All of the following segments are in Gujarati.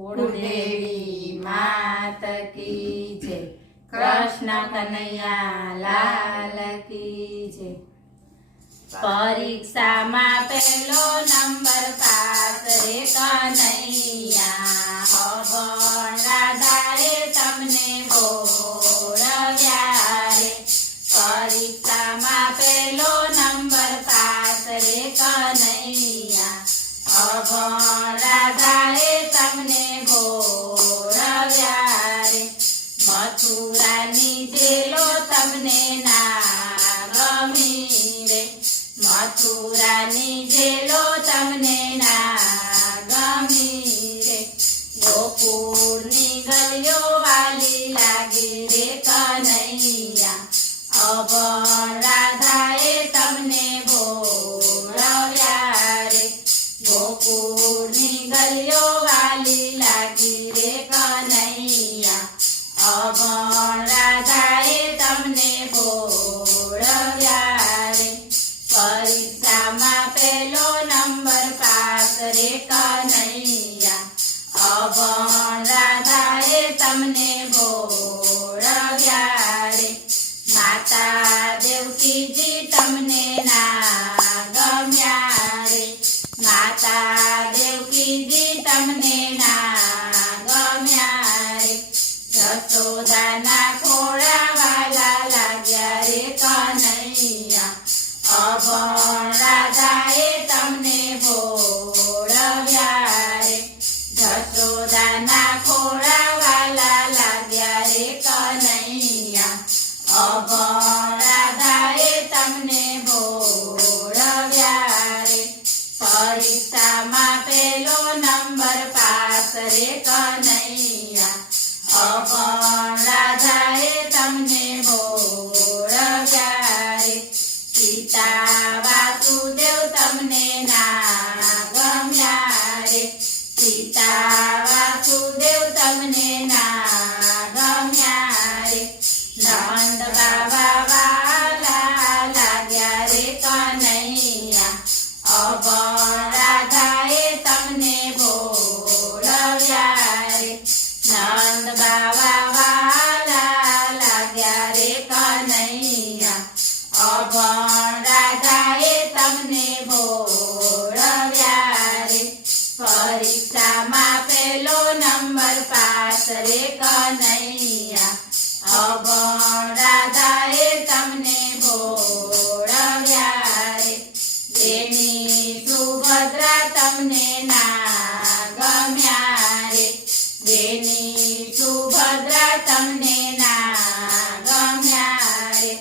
કુળદેવી માત કી જય, કૃષ્ણ કનૈયા લાલ કી જય। પરીક્ષામાં પહેલો નંબર પાસ રે કનૈયા, અભણ રાધાએ તમને બોળવ્યા રે। પરીક્ષામાં પહેલો નંબર પાસ રે કનૈયા, અભણ રાધાએ તમને બોળવ્યા રે। મથુરાની જેલો તમને ના ગમી રે, મથુરાની જેલો તમને ના ગમી રે। ગોકુળની ગલીઓ વાલી લાગી રે કનૈયા, અભણ રાધાએ તમને બોળવ્યા રે। ગોકુળની ગલીઓ વાલી લાગી રે કનૈયા, અભણ રાધાએ તમને બોળવ્યા રે। પરીક્ષામાં પહેલો નંબર પાસ રે કનૈયા, અભણ રાધાએ તમને બોળવ્યા રે। માતા દેવકીજી તમને ના ગમ્યા રે, માતા દેવકીજી તમને ના ગમ્યા રે। જશોદાના ખોળાવાલા લાગ્યા રે કનૈયા, અભણ રાધાએ તમને બોળવ્યા રે। જશોદાના ખોળાવાલા લાગ્યા રે કનૈયા, અભણ રાધાએ તમને બોળવ્યા રે। પરીક્ષામાં પહેલો નંબર પાસ રે કનૈયા, અભણ રાધાએ તમને બોળવ્યા રે। સીતા વાસુદેવ તમને ના ગમ્યા રે, સીતા વાસુદેવ તમને ના ગમ્યા રે। નંદ બાબા વાલા લાગ્યા રે કનૈયા, અભણ રાધાએ તમને બોળવ્યા રે। નંદ બાબા વાલા લાગ્યા રે કનૈયા, અભણ રાધાએ તમને બોળવ્યા રે। પરીક્ષામાં પહેલો નંબર પાસ રે કનૈયા, અભણ રાધાએ તમને બોળવ્યા રે। બેની સુભદ્રા તમને ના ગમ્યા રે, બેની સુભદ્રા તમને ના ગમ્યા રે।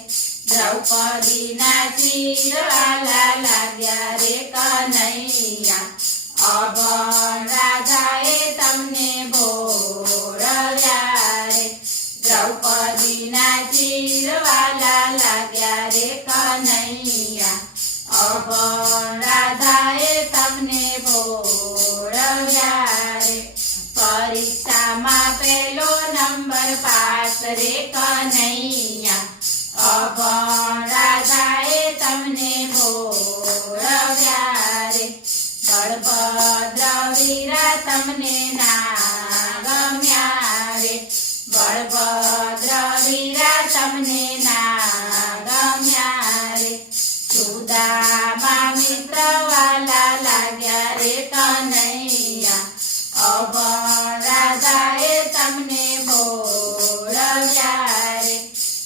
દ્રૌપદીના ચીરવાલા લાગ્યા રે કનૈયા, અભણ રાધાએ તમને બોળવ્યા રે। દ્રૌપદીના ચીરવાલા લાગ્યા રે કનૈયા, અભણ રાધાએ તમને બોળવ્યા રે। પરીક્ષામાં પહેલો નંબર પાસ રે કનૈયા, અભણ રાધાએ તમને બોળવ્યા રે। બળભદ્ર વીરા તમને ના ગમ્યા રે, બળભદ્ર વીરા તમને ના ગમ્યા રે। સુદામા મિત્ર વાલા લાગ્યા રે કનૈયા, અભણ રાધાએ તમને બોળવ્યા રે।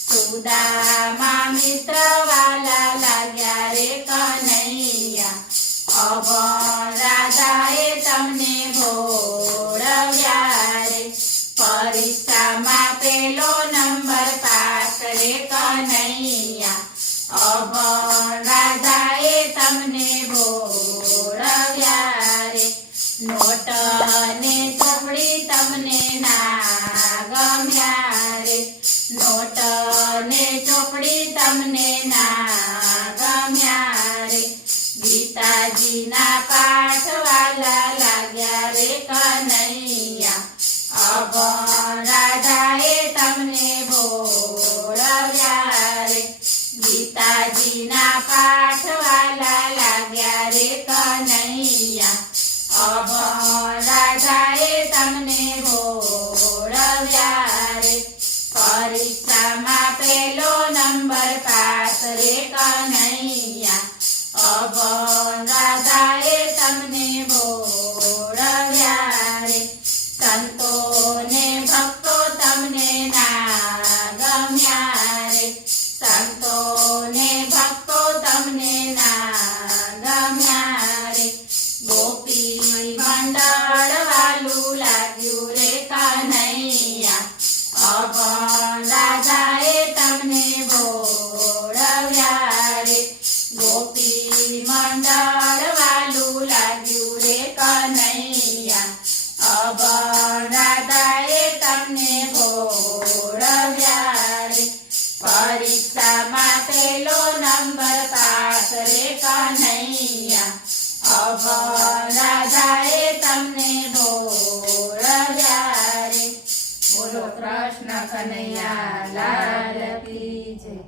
સુદામા મિત્ર વાલા લાગ્યા રે કનૈયા, અભણ રાધાએ તમને બોળવ્યા રે। પરીક્ષામાં પહેલો નંબર પાસ રે કનૈયા, અભણ રાધાએ તમને બોળવ્યા રે। નોટ ને ચોપડી તમને ના ગમ્યા રે, નોટ ને ચોપડી તમને ના ગમ્યા રે। ગીતાજીના પાઠવાલા લાગ્યા રે કનૈયા, અભણ રાધાએ તમને બોળવ્યા રે। ગીતાજીના પાઠવાલા લાગ્યા રે કનૈયા, અભણ રાધાએ તમને અભણ રાધાએ તમને ભોળવ્યા રે સંતો ને ભક્તો તમને ના ગમ્યા રે સંતો ને ભક્તો તમને ના ગમ્યા રે ગોપી મંડળ વાલું લાગ્યું રે કનૈયા અભણ રાધાએ તમને ભોળવ્યા રે ગોપી મંડળ વાલું લાગ્યું રે કનૈયા અભણ રાધાએ તમને ભોળવ્યા રે પરીક્ષામાં પેલો નંબર પાસ રે કનૈયા અભણ રાધાએ તમને ભોળવ્યા રે બોલો કૃષ્ણ કનૈયા લાલ કી જય.